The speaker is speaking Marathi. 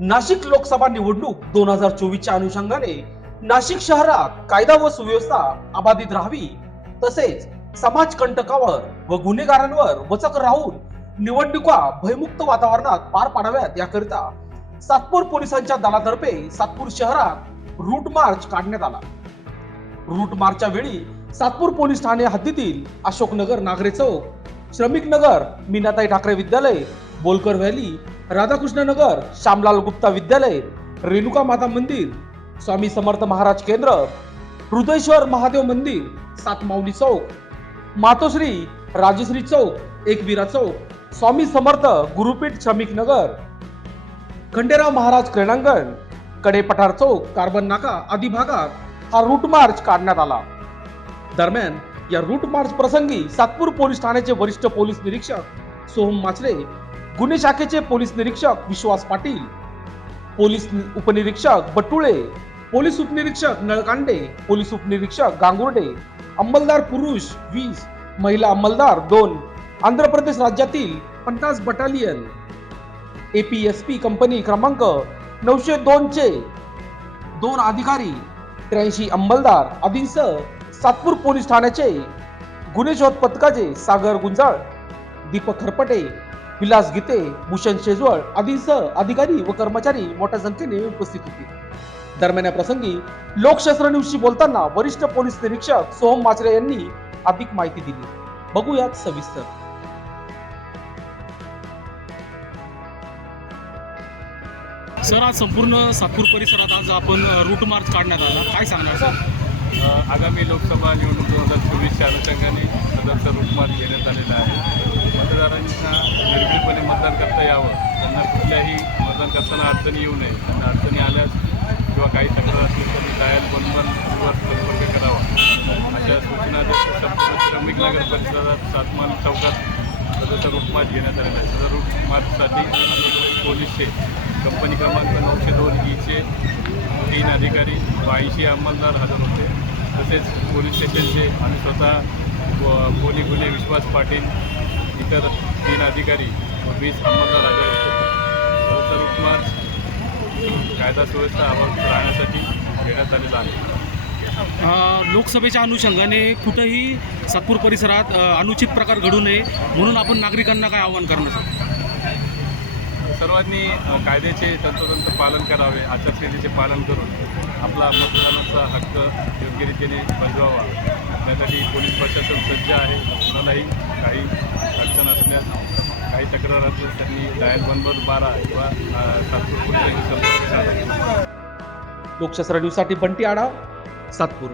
नाशिक लोकसभा निवडणूक दोन हजार चोवीसच्या अनुषंगाने नाशिक शहरात कायदा व सुव्यवस्था अबाधित राहावी तसेच समाज कंटकावर व गुन्हेगारांवर वचक राहून निवडणुका भयमुक्त वातावरणात पार पाडाव्यात याकरिता सातपूर पोलिसांच्या दलातर्फे सातपूर शहरात रूट मार्च काढण्यात आला. रूट मार्चच्या वेळी सातपूर पोलीस ठाणे हद्दीतील अशोकनगर नागरे चौक श्रमिक नगर मीनाताई ठाकरे विद्यालय बोलकर व्हॅली राधाकृष्णनगर श्यामलाल गुप्ता विद्यालय रेणुका माता मंदिर स्वामी समर्थ महाराज केंद्र हृदयेश्वर महादेव मंदिर सातमाऊली चौक मातोश्री राजश्री चौक एकवीरा चौक स्वामी समर्थ गुरुपीठ श्रमिक नगर खंडेराव महाराज क्रीडांगणकडे पठार चौक कार्बन नाका आदी भागात हा रूट मार्च काढण्यात आला. दरम्यान या रूट मार्च प्रसंगी सातपूर पोलीस ठाण्याचे वरिष्ठ पोलीस निरीक्षक सोहम माचरे गुन्हे शाखेचे पोलीस निरीक्षक विश्वास पाटील पोलीस उपनिरीक्षक बटुळे पोलीस उपनिरीक्षक नळकांडे पोलीस उपनिरीक्षक गांगुर्डे अंमलदार पुरुष वीस महिला अंमलदार दोन आंध्र प्रदेश राज्यातील पन्नास बटालियन एपीएसपी कंपनी क्रमांक नऊशे दोनचे दोन अधिकारी त्र्याऐंशी अंमलदार आदींसह सातपूर पोलीस ठाण्याचे गुन्हे शोध पथकाचे सागर गुंजाळ दीपक खरपटे विलास गीते भूषण शेजवळ आदींसह अधिकारी व कर्मचारी मोठ्या संख्येने उपस्थित होते. दरम्यान या प्रसंगी लोकशास्त्र न्यूजशी बोलताना वरिष्ठ पोलीस निरीक्षक सोहम माचरे यांनी अधिक माहिती दिली. बघूयात सविस्तर. सर आज संपूर्ण सातपूर परिसरात आज आपण रूट मार्च काढण्यात आला. काय सांगणार सर? आगामी लोकसभा निवडणूक दोन हजार चोवीसच्या अनुषंगाने सदरचा रूटमार्ग घेण्यात आलेला आहे. मतदारांना मतदान करता यावं. त्यांना कुठल्याही मतदान करताना अडचणी येऊ नये. त्यांना अडचणी आल्यास किंवा काही तक्रार असतील तर डायल वन वर संपर्क करावा. अशा सूचना संपूर्ण श्रमिक नगर परिसरात सातमान चौकात सदरचा रूट मार्च घेण्यात आलेला आहे. सदर रूट मार्चसाठी पोलीसचे कंपनी क्रमांक नऊशे दोन ईचे तीन अधिकारी व ऐंशी अंमलदार हजर होते. तसेच पोलीस स्टेशनचे आणि स्वतः व गुन्हे विश्वास पाटील इतर तीन अधिकारी व वीस अंमलदार हजर होते. तर उपमार्च कायदा सुव्यवस्था अभाव राहण्यासाठी घेण्यात आलेला आहे. लोकसभेच्या अनुषंगाने कुठंही सातपूर परिसरात अनुचित प्रकार घडू नये म्हणून आपण नागरिकांना काय आवाहन करणार? सर्वांनी कायद्याचे तंतोतंत पालन करावे आचारसंहितेचे पालन करून आपला मतदानाचा हक्क योग्यरीतीने बजवावा. त्यासाठी पोलीस प्रशासन सज्ज आहे. कुणालाही काही अडचण असल्यास काही तक्रार असल्यास त्यांनी डायल वन बारा किंवा सातपूर पोलिसांशी संपर्क साधा. लोकशास्त्र न्यूजसाठी बंटी आढाव सातपूर.